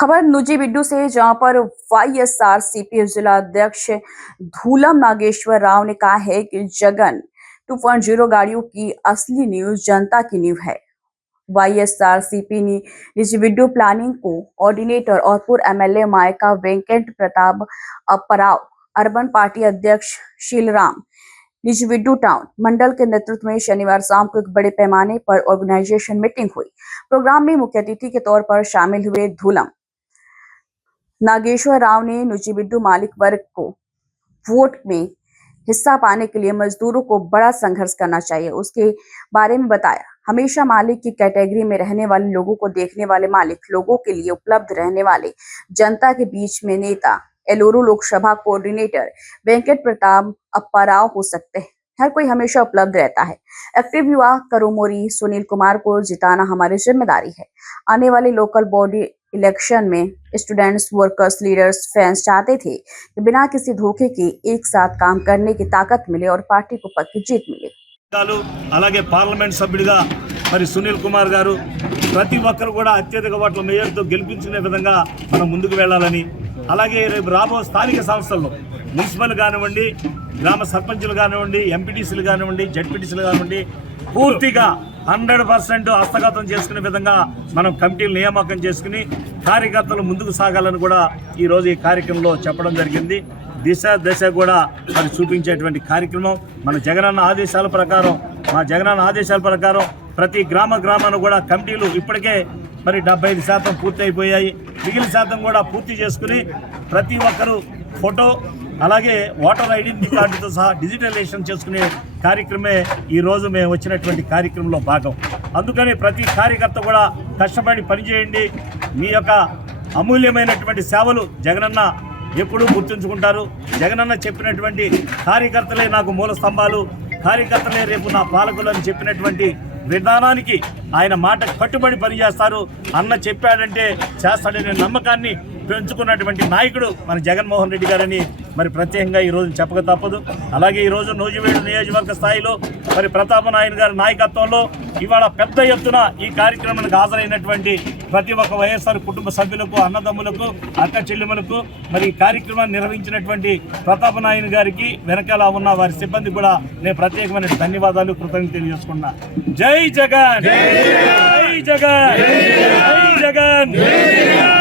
खबर नूजीबीडू से, जहां पर वाईएसआरसीपी जिला अध्यक्ष धूलम नागेश्वर राव ने कहा है कि जगन 2.0 गाड़ियों की असली नींव जनता की नींव है। वाईएसआरसीपी ने नूजीबीडू प्लानिंग कोऑर्डिनेटर और पूर्व एमएलए मायका वेंकट प्रताप अपराव, अर्बन पार्टी अध्यक्ष शीलराम नूजीबीडू टाउन मंडल के नेतृत्व में शनिवार शाम को एक बड़े पैमाने पर ऑर्गेनाइजेशन मीटिंग हुई। प्रोग्राम में मुख्य अतिथि के तौर पर शामिल हुए धूलम नागेश्वर राव ने नूजीबीडू मालिक वर्ग को वोट में हिस्सा पाने के लिए मजदूरों को बड़ा संघर्ष करना चाहिए, उसके बारे में बताया। हमेशा मालिक की कैटेगरी में रहने वाले लोगों को देखने वाले मालिक लोगों के लिए उपलब्ध रहने वाले जनता के बीच में नेता एलुरु लोकसभा कोऑर्डिनेटर वेंकट प्रताप अप्पाराव हो सकते हैं। हर कोई हमेशा उपलब्ध रहता है। एक्टिव युवा करोमोरी सुनील कुमार को जिताना हमारी जिम्मेदारी है। आने वाले लोकल बॉडी इलेक्शन में स्टूडेंट्स, वर्कर्स, लीडर्स, फैंस चाहते थे कि बिना किसी धोखे के एक साथ काम करने की ताकत मिले और पार्टी को पक्की जीत मिले। అలాగే పార్లమెంట్ సభ్యుడిగా మరి సునీల్ కుమార్ గారు ప్రతి ఒక్కరు కూడా అత్యధిక ఓట్ల మేయర్తో గెలిపించుకునే విధంగా మనం ముందుకు వెళ్ళాలని, అలాగే రేపు రాబో స్థానిక సంస్థల్లో మున్సిపల్ కానివ్వండి, గ్రామ సర్పంచులు కానివ్వండి, ఎంపీటీసీలు కానివ్వండి, జడ్పీటీసీలు కానివ్వండి, పూర్తిగా 100% హస్తగతం చేసుకునే విధంగా మనం కమిటీలు నియామకం చేసుకుని కార్యకర్తలు ముందుకు సాగాలని కూడా ఈరోజు ఈ కార్యక్రమంలో చెప్పడం జరిగింది. దిశ దశ కూడా మరి చూపించేటువంటి కార్యక్రమం మన జగనన్న ఆదేశాల ప్రకారం ప్రతి గ్రామాన్ని కూడా కమిటీలు ఇప్పటికే మరి 75% పూర్తి అయిపోయాయి. మిగిలిన శాతం కూడా పూర్తి చేసుకుని ప్రతి ఒక్కరూ ఫోటో అలాగే ఓటర్ ఐడెంటిటీ కార్డుతో సహా డిజిటలైజేషన్ చేసుకునే కార్యక్రమే ఈరోజు మేము వచ్చినటువంటి కార్యక్రమంలో భాగం. అందుకని ప్రతి కార్యకర్త కూడా కష్టపడి పనిచేయండి. మీ యొక్క అమూల్యమైనటువంటి సేవలు జగనన్న ఎప్పుడూ గుర్తుంచుకుంటారు. జగనన్న చెప్పినటువంటి కార్యకర్తలే నాకు మూల స్తంభాలు, కార్యకర్తలే రేపు నా పాలకులు అని చెప్పినటువంటి విధానానికి ఆయన మాట కట్టుబడి పనిచేస్తారు. అన్న చెప్పాడంటే చేస్తాడనే నమ్మకాన్ని పెంచుకున్నటువంటి నాయకుడు మన జగన్మోహన్ రెడ్డి గారని మరి ప్రత్యేకంగా ఈరోజు చెప్పక తప్పదు. అలాగే ఈరోజు నూజివీడు నియోజకవర్గ స్థాయిలో మరి ప్రతాపనాయన్ గారి నాయకత్వంలో ఇవాళ పెద్ద ఎత్తున ఈ కార్యక్రమానికి హాజరైనటువంటి ప్రతి ఒక్క వైఎస్ఆర్ కుటుంబ సభ్యులకు, అన్నదమ్ములకు, అక్క చెల్లెములకు మరి ఈ కార్యక్రమాన్ని నిర్వహించినటువంటి ప్రతాపనాయన్ గారికి వెనకాల ఉన్న వారి సిబ్బంది కూడా నేను ప్రత్యేకమైన ధన్యవాదాలు, కృతజ్ఞతలు తెలియజేసుకున్నా. జై జగన్, జై జగన్, జై జగన్.